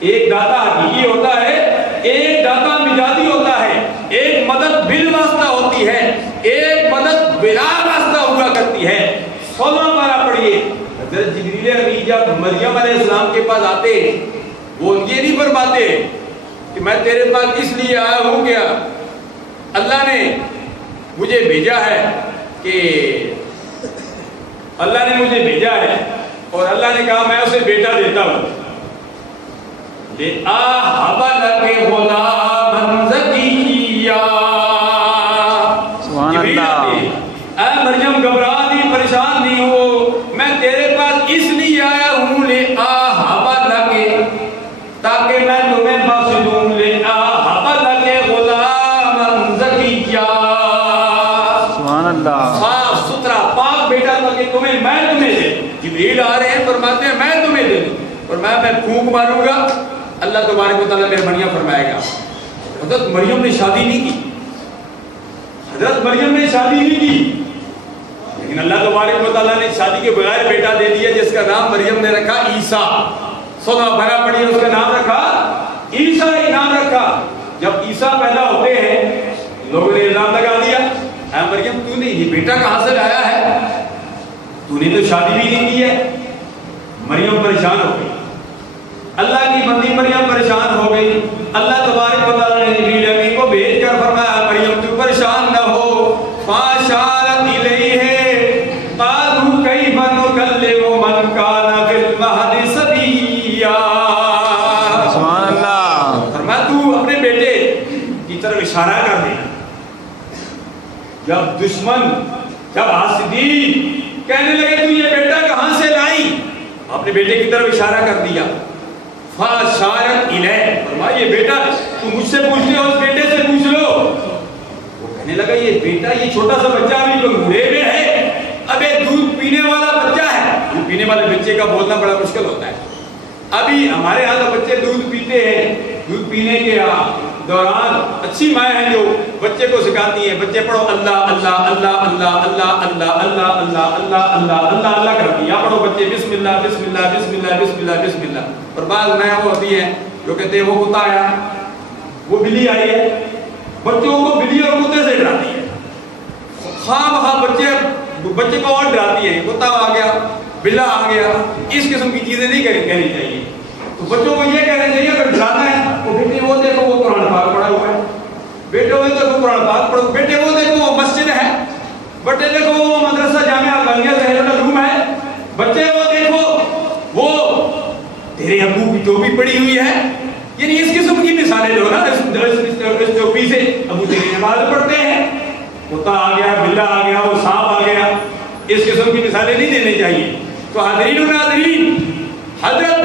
ایک داتا حقیقی ہوتا ہے، ایک داتا مجازی ہوتا ہے، ایک مدد بالواسطہ ہوتی ہے، ایک مدد بلا واسطہ ہوا کرتی ہے۔ 16 پارہ پڑھیے۔ حضرت جبریل امین جب مریم علیہ السلام کے پاس آتے، وہ یہ نہیں فرماتے کہ میں تیرے پاس اس لیے آیا ہوں کہ اللہ نے مجھے بھیجا ہے، کہ اللہ نے مجھے بھیجا ہے اور اللہ نے کہا میں اسے بیٹا دیتا ہوں، لِأَهَبَ لَكَ غُلَامًا زَكِيًّا۔ جبریل آتے، اے مریم گھبرا نہیں، پریشان نہیں ہو، میں تیرے پاس اس لیے آیا ہوں لِأَهَبَ لَكَ، تاکہ میں تمہیں بخش دوں، لِأَهَبَ لَكَ غُلَامًا زَكِيًّا، سبحان اللہ، صاف ستھرا پاک بیٹا تاکہ میں تمہیں دے دوں۔ جبریل آ رہے ہیں، فرماتے ہیں میں تمہیں دے دوں، اور میں پھونک ماروں گا، اللہ تبارک و تعالیٰ مہربانیاں فرمائے گا۔ حضرت مریم نے شادی نہیں کی، حضرت مریم نے شادی نہیں کی، لیکن اللہ تبارک و تعالیٰ نے شادی کے بغیر بیٹا دے دیا، جس کا نام مریم نے رکھا عیسیٰ۔ 16 پارہ پڑھیے، اس کا نام رکھا عیسیٰ، ہی نام رکھا۔ جب عیسیٰ پیدا ہوتے ہیں لوگوں نے الزام لگا دیا، اے مریم تو نے یہ بیٹا کہاں سے لایا ہے، تو نے تو شادی بھی نہیں کی ہے۔ مریم پریشان ہو گئی، اللہ کی بندی مریم پریشان ہو گئی۔ اللہ تبارک و تعالیٰ نے جبریل امین کو بھیج کر فرمایا مریم تو پریشان نہ ہو، فَأَشَارَتْ إِلَيْهِ قَالُوا كَيْفَ نُكَلِّمُ مَنْ كَانَ فِي الْمَهْدِ صَبِيًّا۔ سبحان اللہ، فرمایا تو اپنے بیٹے کی طرف اشارہ کر دے۔ جب دشمن، جب حاسدین کہنے لگے تو یہ بیٹا کہاں سے لائی، اپنے بیٹے کی طرف اشارہ کر دیا۔ فَأَشَارَتْ إِلَيْهِ، فرمایا یہ بیٹا تو مجھ سے پوچھ لو، اس بیٹے سے پوچھ لو۔ وہ کہنے لگا یہ بیٹا، یہ چھوٹا سا بچہ ابھی تو گھوڑے میں ہے، اب ایک دودھ پینے والا بچہ ہے۔ دودھ پینے والے بچے کا بولنا بڑا مشکل ہوتا ہے۔ ابھی ہمارے یہاں تو بچے دودھ پیتے ہیں، دودھ پینے کے دوران اچھی مائیں ہیں جو بچے کو سکھاتی ہیں، بچے پڑھو اللہ اللہ اللہ اللہ اللہ اللہ اللہ اللہ اللہ اللہ اللہ اللہ کرتی ہیں، پڑھو بچے بسم اللہ بسم اللہ بسم اللہ بسم اللہ بسم اللہ۔ اور بعض میں وہ ہوتی ہیں جو کہتے ہیں وہ کتا آیا، وہ بلی آئی ہے، بچوں کو بلی اور کتے سے ڈراتی ہے، خواہ بخواہ بچے کو اور ڈراتی ہیں، کتا آ گیا، بلا آ گیا، اس قسم کی چیزیں نہیں کہنی چاہیے۔ تو بچوں کو یہ کہنا چاہیے اگر ڈرانا ہے تو بیٹے وہ دیکھو وہ قرآن پاک پڑھا ہوا ہے، بیٹے وہ دیکھو قرآن پاک پڑھو، بیٹے وہ دیکھو وہ مسجد ہے، بیٹے دیکھو وہ مدرسہ جامعہ افغانیہ ظاہر العلوم ہے، بچے وہ دیکھو وہ تیرے ابو کی ٹوپی پڑی ہوئی ہے۔ یعنی اس قسم کی مثالیں جو نا اس ٹوپی سے ابو تیرے نماز پڑھتے ہیں، کتا آ گیا، بلا آ گیا، وہ سانپ آ گیا، اس قسم کی مثالیں نہیں دینے چاہیے۔ تو حاضرین و ناظرین، حضرت